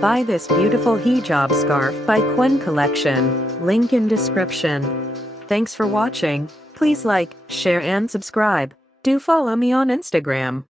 Buy this beautiful hijab scarf by Quen Collection. Link in description. Thanks for watching. Please like, share and subscribe. Do follow me on Instagram.